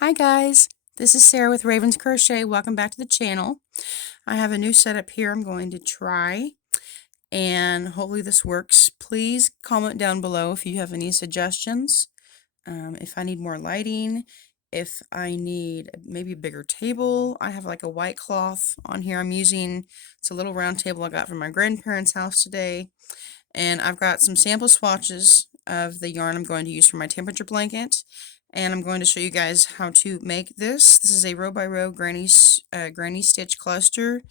Hi guys, this is Sarah with Raven's Crochet. Welcome back to the channel. I have a new setup here I'm going to try and hopefully this works. Please comment down below if you have any suggestions. If I need more lighting, if I need maybe a bigger table. I have like a white cloth on here I'm using. It's a little round table I got from my grandparents' house today. And I've got some sample swatches of the yarn I'm going to use for my temperature blanket. And I'm going to show you guys how to make this. This is a row by row granny stitch cluster.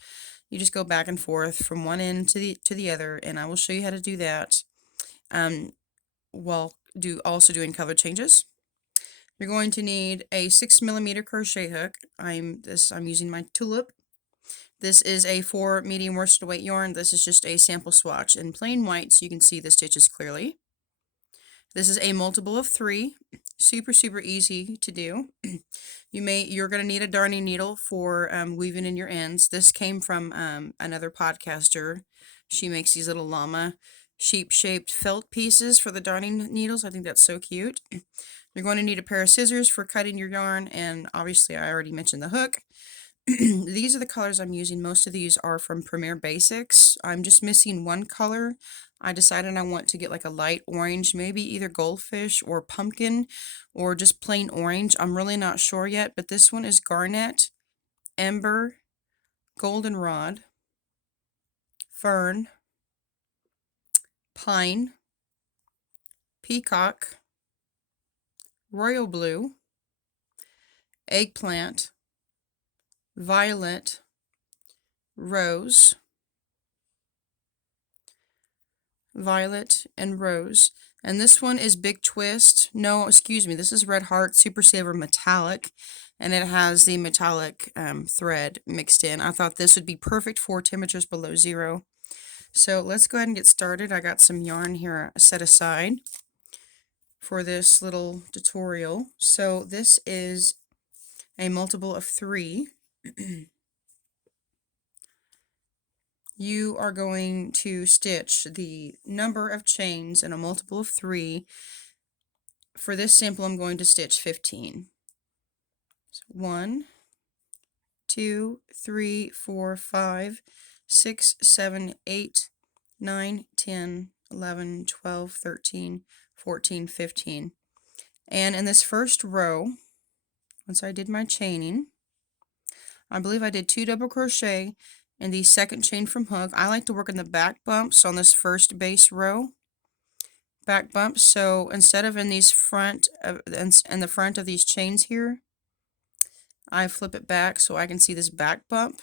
You just go back and forth from one end to the other, and I will show you how to do that. While also doing color changes. You're going to need a 6mm crochet hook. I'm using my tulip. This is a 4 medium worsted weight yarn. This is just a sample swatch in plain white so you can see the stitches clearly. This is a multiple of 3. Super easy to do. You're going to need a darning needle for weaving in your ends. This came from another podcaster. She makes these little llama sheep-shaped felt pieces for the darning needles. I think that's so cute. You're going to need a pair of scissors for cutting your yarn, and obviously I already mentioned the hook. These are the colors I'm using. Most of these are from Premier Basics. I'm just missing one color. I decided I want to get like a light orange, maybe either goldfish or pumpkin or just plain orange. I'm really not sure yet, but this one is garnet, ember, goldenrod, fern, pine, peacock, royal blue, eggplant, violet, rose, violet, and rose. And this one is Big Twist. No, excuse me, this is Red Heart Super Saver Metallic, and it has the metallic thread mixed in. I thought this would be perfect for temperatures below 0. So let's go ahead and get started. I got some yarn here set aside for this little tutorial. So this is a multiple of 3. You are going to stitch the number of chains in a multiple of 3. For this sample, I'm going to stitch 15. So 1, 2, 3, 4, 5, 6, 7, 8, 9, 10, 11, 12, 13, 14, 15. And in this first row, once I did my chaining, I believe I did 2 double crochet in the second chain from hook. I like to work in the back bumps on this first base row. Back bumps. So instead of in these in the front of these chains here, I flip it back so I can see this back bump.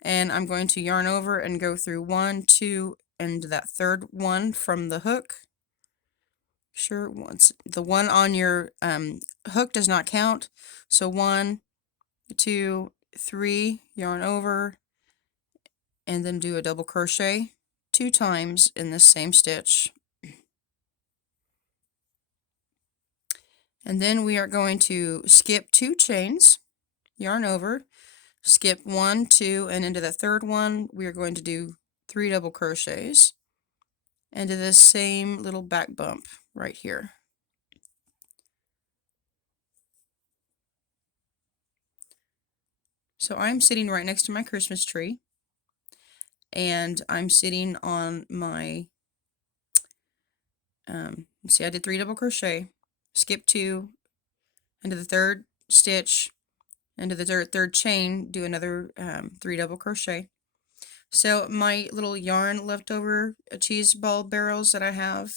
And I'm going to yarn over and go through 1, 2, and that third one from the hook. Sure, once the one on your hook does not count. So 1, 2, 3, yarn over, and then do a double crochet 2 times in this same stitch. And then we are going to skip 2 chains, yarn over, skip 1, 2, and into the third one we are going to do 3 double crochets into this same little back bump right here. So I'm sitting right next to my Christmas tree, and I'm sitting on my see, I did 3 double crochet, skip 2 into the third stitch, into the third chain, do another 3 double crochet. So my little yarn leftover cheese ball barrels that I have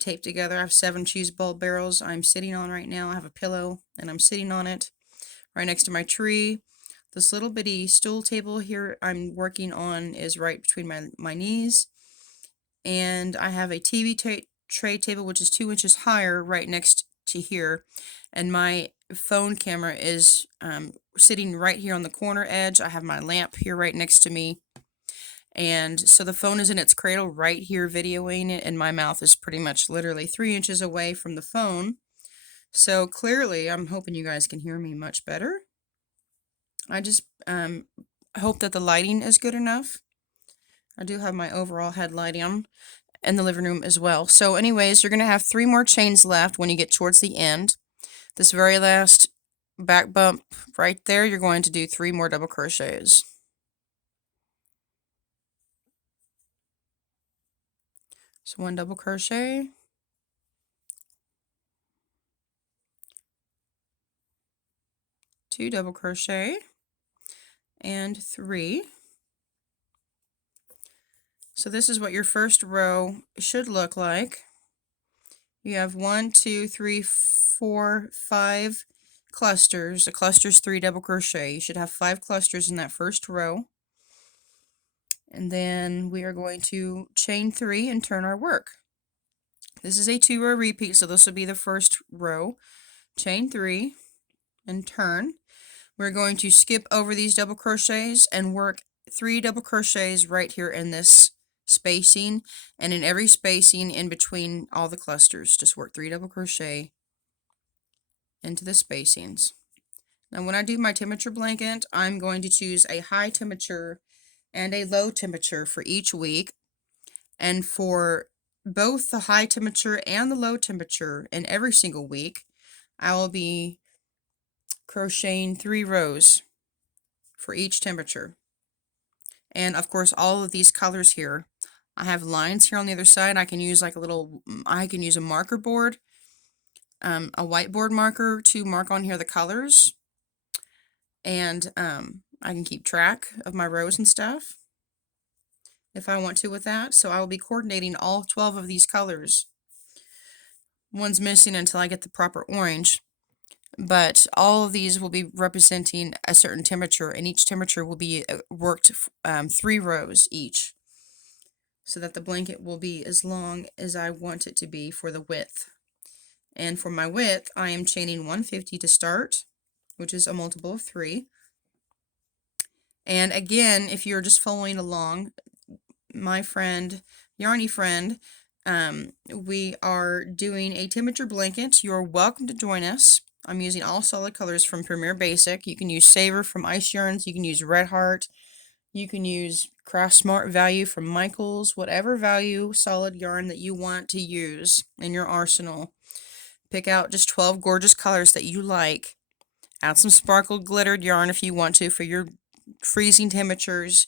taped together, I have 7 cheese ball barrels I'm sitting on right now. I have a pillow and I'm sitting on it right next to my tree. This little bitty stool table here I'm working on is right between my knees, and I have a TV tray table which is 2 inches higher right next to here, and my phone camera is sitting right here on the corner edge. I have my lamp here right next to me, and so the phone is in its cradle right here videoing it, and my mouth is pretty much literally 3 inches away from the phone. So clearly I'm hoping you guys can hear me much better. I just hope that the lighting is good enough. I do have my overall head lighting on in the living room as well. So anyways, you're going to have 3 more chains left when you get towards the end. This very last back bump right there, you're going to do 3 more double crochets. So 1 double crochet, 2 double crochet, and 3. So this is what your first row should look like. You have 1, 2, 3, 4, 5 clusters. A cluster's 3 double crochet. You should have 5 clusters in that first row. And then we are going to chain 3 and turn our work. This is a 2-row repeat, so this will be the first row. Chain 3 and turn. We're going to skip over these double crochets and work 3 double crochets right here in this spacing, and in every spacing in between all the clusters. Just work 3 double crochet into the spacings. Now when I do my temperature blanket, I'm going to choose a high temperature and a low temperature for each week. And for both the high temperature and the low temperature in every single week, I will be crocheting 3 rows for each temperature. And of course, all of these colors here, I have lines here on the other side. I can use like I can use a marker board, a whiteboard marker to mark on here the colors. And I can keep track of my rows and stuff if I want to with that. So I will be coordinating all 12 of these colors. One's missing until I get the proper orange. But all of these will be representing a certain temperature, and each temperature will be worked 3 rows each, so that the blanket will be as long as I want it to be for the width. And for my width, I am chaining 150 to start, which is a multiple of 3. And again, if you're just following along, my friend, Yarny friend, we are doing a temperature blanket. You're welcome to join us. I'm using all solid colors from Premier Basic. You can use Savor from Ice Yarns. You can use Red Heart. You can use Craft Smart Value from Michaels. Whatever value solid yarn that you want to use in your arsenal. Pick out just 12 gorgeous colors that you like. Add some sparkled glittered yarn if you want to for your freezing temperatures.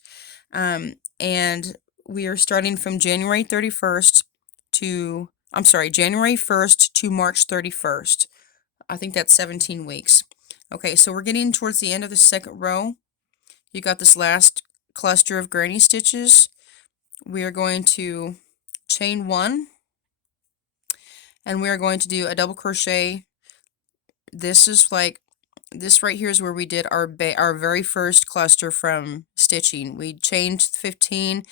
And we are starting from January 1st to March 31st. I think that's 17 weeks. Okay, so we're getting towards the end of the second row. You got this last cluster of granny stitches. We are going to chain 1, and we are going to do a double crochet. This right here is where we did our very first cluster from stitching. We chained 15.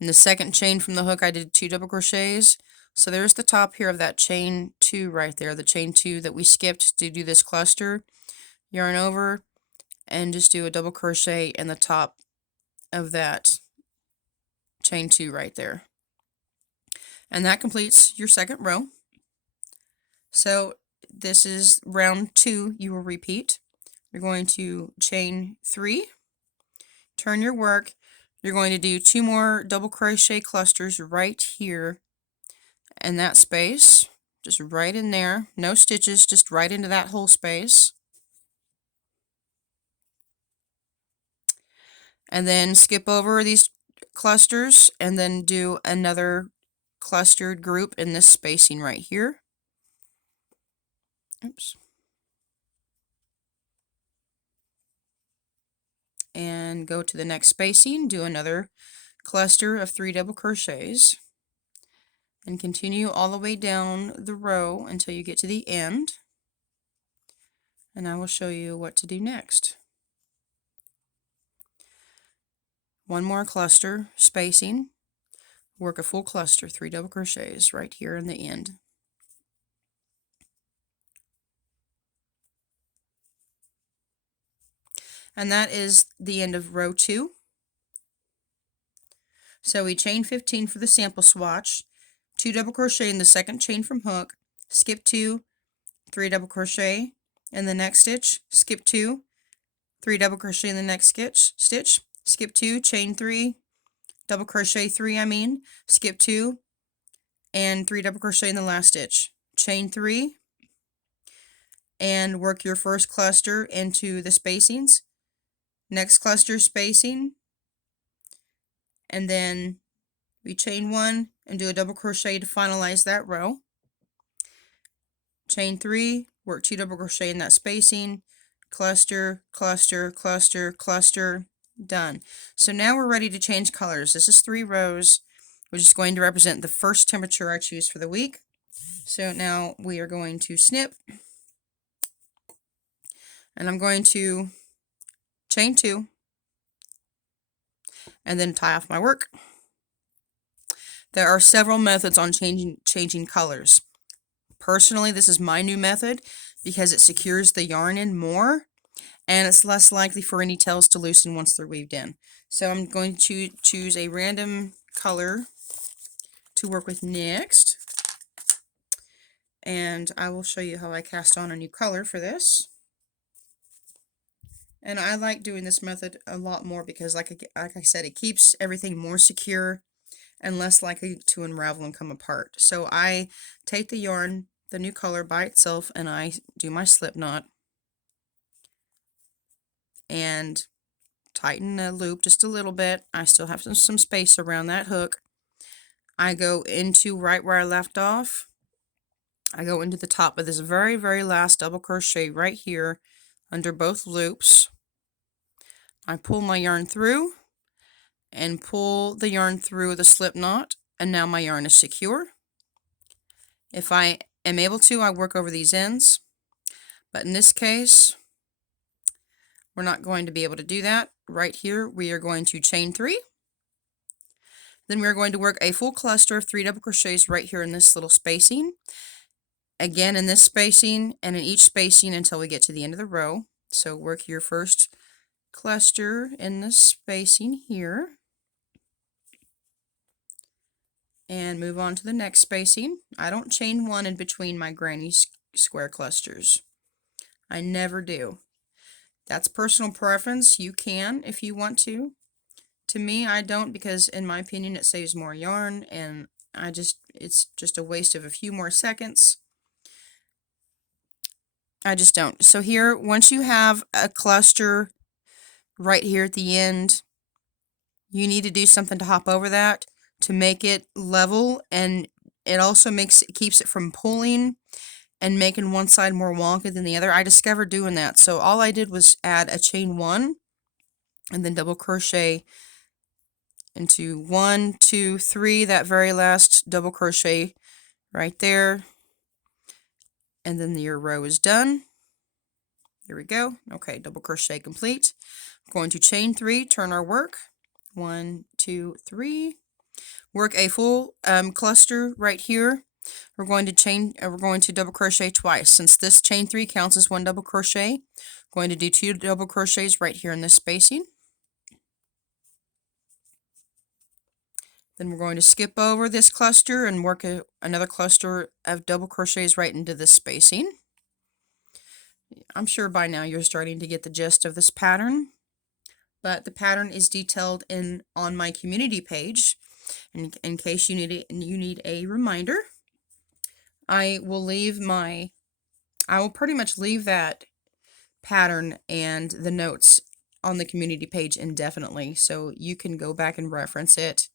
In the second chain from the hook, I did 2 double crochets. So there's the top here of that chain 2 right there, the chain 2 that we skipped to do this cluster. Yarn over and just do a double crochet in the top of that chain 2 right there. And that completes your second row. So this is round 2. You will repeat. You're going to chain 3, turn your work. You're going to do 2 more double crochet clusters right here in that space, just right in there. No stitches, just right into that whole space. And then skip over these clusters and then do another clustered group in this spacing right here. Oops. And go to the next spacing, do another cluster of 3 double crochets, and continue all the way down the row until you get to the end. And I will show you what to do next. 1 more cluster spacing, work a full cluster, 3 double crochets right here in the end. And that is the end of row 2. So we chain 15 for the sample swatch, 2 double crochet in the second chain from hook, skip 2, 3 double crochet in the next stitch, skip 2, 3 double crochet in the next stitch, skip 2, chain 3, double crochet 3 skip 2, and 3 double crochet in the last stitch, chain 3, and work your first cluster into the spacings, next cluster spacing, and then we chain 1 and do a double crochet to finalize that row. Chain 3, work 2 double crochet in that spacing, cluster, cluster, cluster, cluster, done. So now we're ready to change colors. This is 3 rows, which is going to represent the first temperature I choose for the week. So now we are going to snip, and I'm going to chain 2 and then tie off my work. There are several methods on changing colors. Personally, this is my new method because it secures the yarn in more and it's less likely for any tails to loosen once they're weaved in. So I'm going to choose a random color to work with next, and I will show you how I cast on a new color for this. And I like doing this method a lot more because like I said, it keeps everything more secure and less likely to unravel and come apart. So I take the yarn, the new color by itself, and I do my slip knot and tighten the loop just a little bit. I still have some space around that hook. I go into right where I left off. I go into the top of this very, very last double crochet right here under both loops. I pull my yarn through and pull the yarn through the slip knot, and now my yarn is secure. If I am able to, I work over these ends, but in this case we're not going to be able to do that. Right here we are going to chain 3, then we are going to work a full cluster of 3 double crochets right here in this little spacing, again in this spacing and in each spacing until we get to the end of the row. So work your first cluster in this spacing here and move on to the next spacing. I don't chain 1 in between my granny square clusters. I never do. That's personal preference. You can if you want to. To me, I don't, because in my opinion it saves more yarn, and it's just a waste of a few more seconds. I just don't. So here, once you have a cluster right here at the end, you need to do something to hop over that to make it level, and it also keeps it from pulling and making one side more wonky than the other. I discovered doing that. So all I did was add a chain 1 and then double crochet into 1, 2, 3, that very last double crochet right there, and then your row is done. There we go. Okay, double crochet complete. I'm going to chain 3, turn our work. 1, 2, 3. Work a full cluster right here. We're going to double crochet twice. Since this chain 3 counts as 1 double crochet, I'm going to do 2 double crochets right here in this spacing. Then we're going to skip over this cluster and work another cluster of double crochets right into this spacing. I'm sure by now you're starting to get the gist of this pattern, but the pattern is detailed on my community page. And in case you need a reminder, I will pretty much leave that pattern and the notes on the community page indefinitely, so you can go back and reference it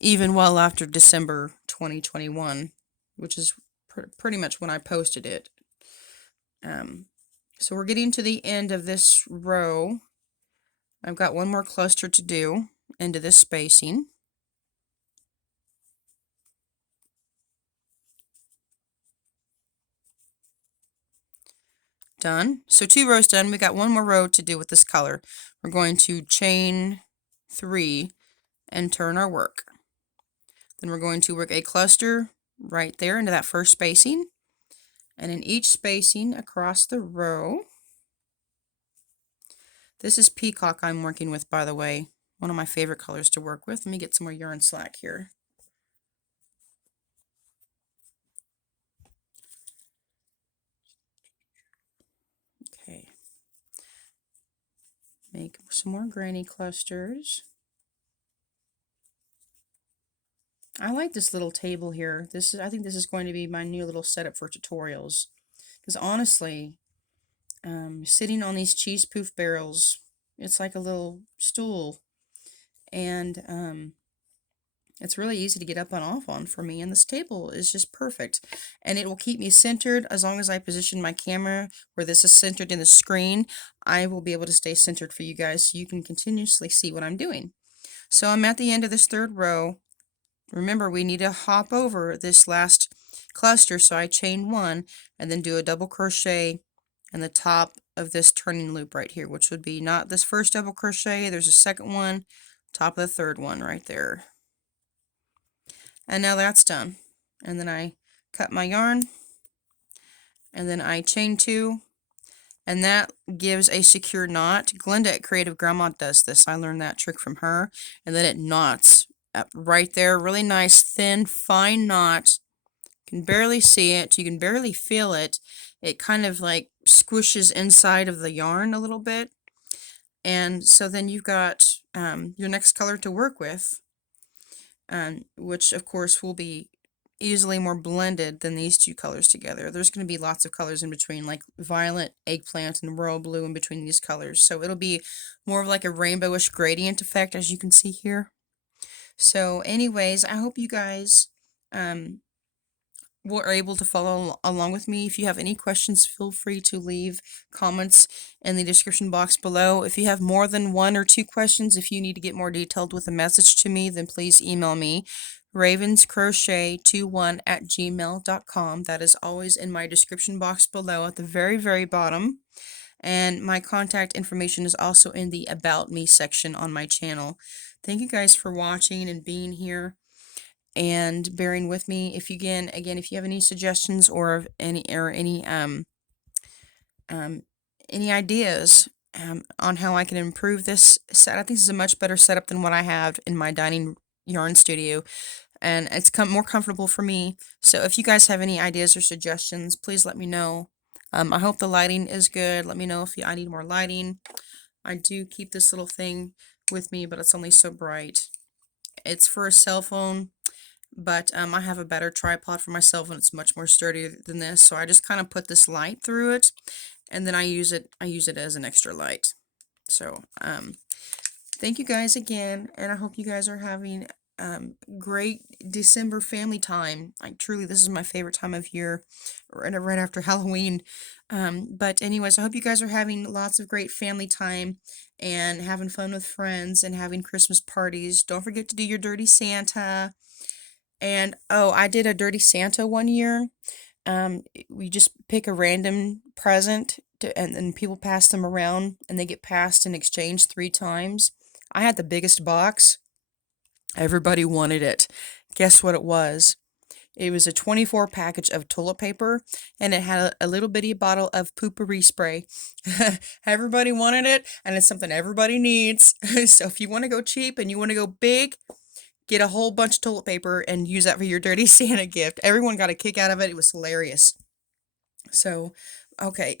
even well after December 2021, which is pretty much when I posted it. So we're getting to the end of this row. I've got one more cluster to do into this spacing. Done. So 2 rows done. We got one more row to do with this color. We're going to chain 3 and turn our work. Then we're going to work a cluster right there into that first spacing, and in each spacing across the row. This is Peacock I'm working with, by the way, one of my favorite colors to work with. Let me get some more yarn slack here. Okay, make some more granny clusters. I like this little table here. I think this is going to be my new little setup for tutorials, Because honestly, sitting on these cheese poof barrels, it's like a little stool, and it's really easy to get up and off on for me, and this table is just perfect. And it will keep me centered as long as I position my camera where this is centered in the screen. I will be able to stay centered for you guys so you can continuously see what I'm doing. So I'm at the end of this third row. Remember, we need to hop over this last cluster, so I chain one and then do a double crochet in the top of this turning loop right here, which would be not this first double crochet, there's a second one, top of the third one right there. And now that's done. And then I cut my yarn, and then I chain two, and that gives a secure knot. Glenda at Creative Grandma does this. I learned that trick from her. And then it knots up right there. Really nice, thin, fine knot. You can barely see it. You can barely feel it. It kind of like squishes inside of the yarn a little bit. And so then you've got your next color to work with, which of course will be easily more blended than these two colors together. There's going to be lots of colors in between, like violet, eggplant, and royal blue in between these colors. So it'll be more of like a rainbowish gradient effect, as you can see here. So anyways, I hope you guys were able to follow along with me. If you have any questions, feel free to leave comments in the description box below. If you have more than 1 or 2 questions, if you need to get more detailed with a message to me, then please email me, ravenscrochet21@gmail.com. That is always in my description box below at the very, very bottom. And my contact information is also in the About Me section on my channel. Thank you guys for watching and being here and bearing with me. If you if you have any suggestions or any ideas on how I can improve this set, I think this is a much better setup than what I have in my dining yarn studio, and it's more comfortable for me. So if you guys have any ideas or suggestions, please let me know. I hope the lighting is good. Let me know if I need more lighting. I do keep this little thing with me, but it's only so bright. It's for a cell phone, but I have a better tripod for my cell phone. It's much more sturdy than this, so I just kind of put this light through it, and then I use it as an extra light. So thank you guys again, and I hope you guys are having great December family time. Truly, this is my favorite time of year, right after Halloween. But anyways, I hope you guys are having lots of great family time and having fun with friends and having Christmas parties. Don't forget to do your Dirty Santa. And oh, I did a Dirty Santa one year. We just pick a random present and then people pass them around, and they get passed and exchanged 3 times. I had the biggest box. Everybody wanted it. Guess what it was? It was a 24 package of toilet paper, and it had a little bitty bottle of poopery spray. Everybody wanted it, and it's something everybody needs. So if you want to go cheap and you want to go big, get a whole bunch of toilet paper and use that for your Dirty Santa gift. Everyone got a kick out of it. It was hilarious. So, okay.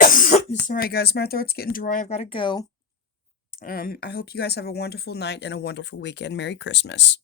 Sorry, guys. My throat's getting dry. I've got to go. I hope you guys have a wonderful night and a wonderful weekend. Merry Christmas.